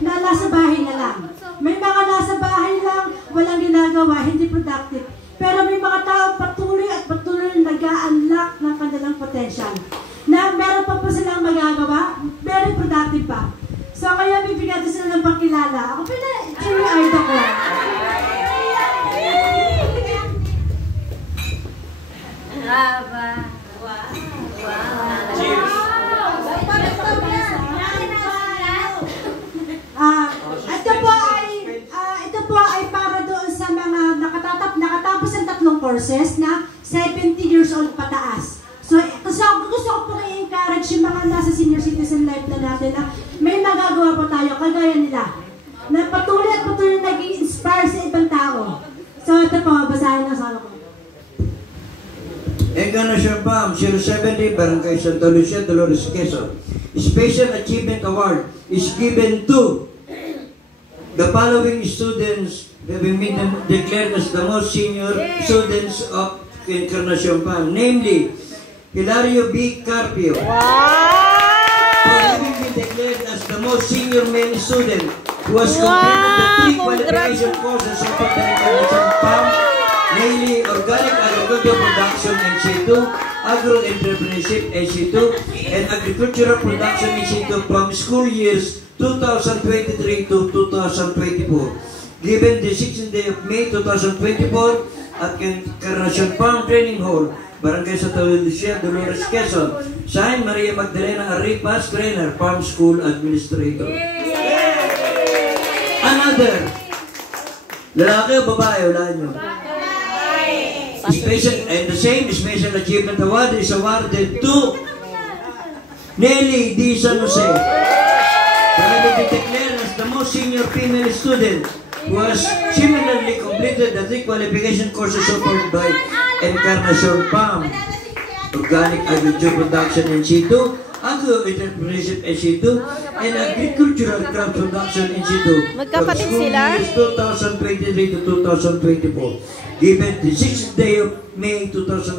na nasa bahay na lang. May mga nasa bahay lang, walang ginagawa, hindi productive. Pero may mga tao patuloy at patuloy nag-a-unlock ng kanilang potential. Na meron pa po silang magagawa, very productive pa. So kaya bibigyan ko sila ng pagkilala. Ako pina-idol ko. Cheers! Ito po ay para doon sa mga nakatapos ng 3 courses na 70 years old pataas. So, gusto ko po i-encourage yung mga nasa senior citizen life na natin na may magagawa po tayo, kagaya nila. Na patuloy at patuloy nag-i-inspire sa ibang tao. So, ito po, basahin ang sabi ko. Encarnacion Palm, 070, Barangay Santa Lucia, Dolores, Quezon. Special Achievement Award is given to the following students having been declared as the most senior students of Encarnacion Palm, namely Hilario B. Carpio, for having been declared as the most senior male student who has completed the 3 qualification courses of the Encarnacion Palm, namely Organic Agriculture Production NC2, Agro-Entrepreneurship NC2, and Agricultural Production NC2 from school years 2023 to 2024. Given the 16th day of May 2024 at Encarnacion Farm Training Hall, Barangay Santa Lucia, Dolores, Quezon. Signed, Maria Magdalena Arribas, Trainer, Farm School Administrator. Another. Lalaki o babae? Wala nyo. Special, and the same Special Achievement Award is awarded to Nelly D. San Jose, who has been declared as the most senior female student who has similarly completed the 3 qualification courses offered by Encarnacion Farm, Organic Agriculture Production NC2, Agro-Entrepreneurship NC2, and Agricultural Crop Production NC2 from school years 2023 to 2024. Given the 6th day of May 2024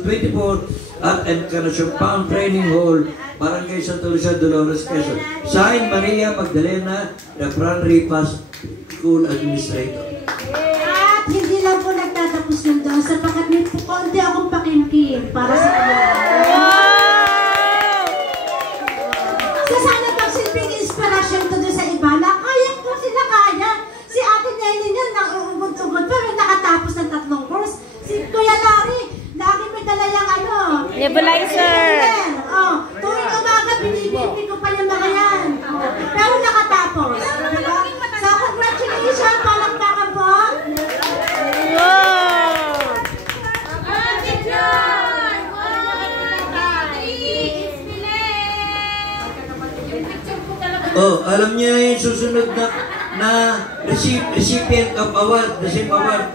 at Encarnacion Farm Training Hall, Barangay Santa Lucia, Dolores, Quezon. Signed, Maria Magdalena, Refran Ripas, School Administrator. At hindi lang po nagtatapos nun doon, sapagkat may konti akong pakimkim para sa kanila. So sana pagsilbing inspirasyon to doon sa iba na kaya ko sila kaya. Si Ate Nelly niya, naugod-ugod pa, may nakatapos ng 3 course. Si Kuya Larry, lagi may dala yung nebulizer. Tuwing umaga, binibigay ko pa yung mga yan. Pero nakatapos. So, congratulations, palakpakan po. Oh, alam niya yung susunod na recipient of award, the same award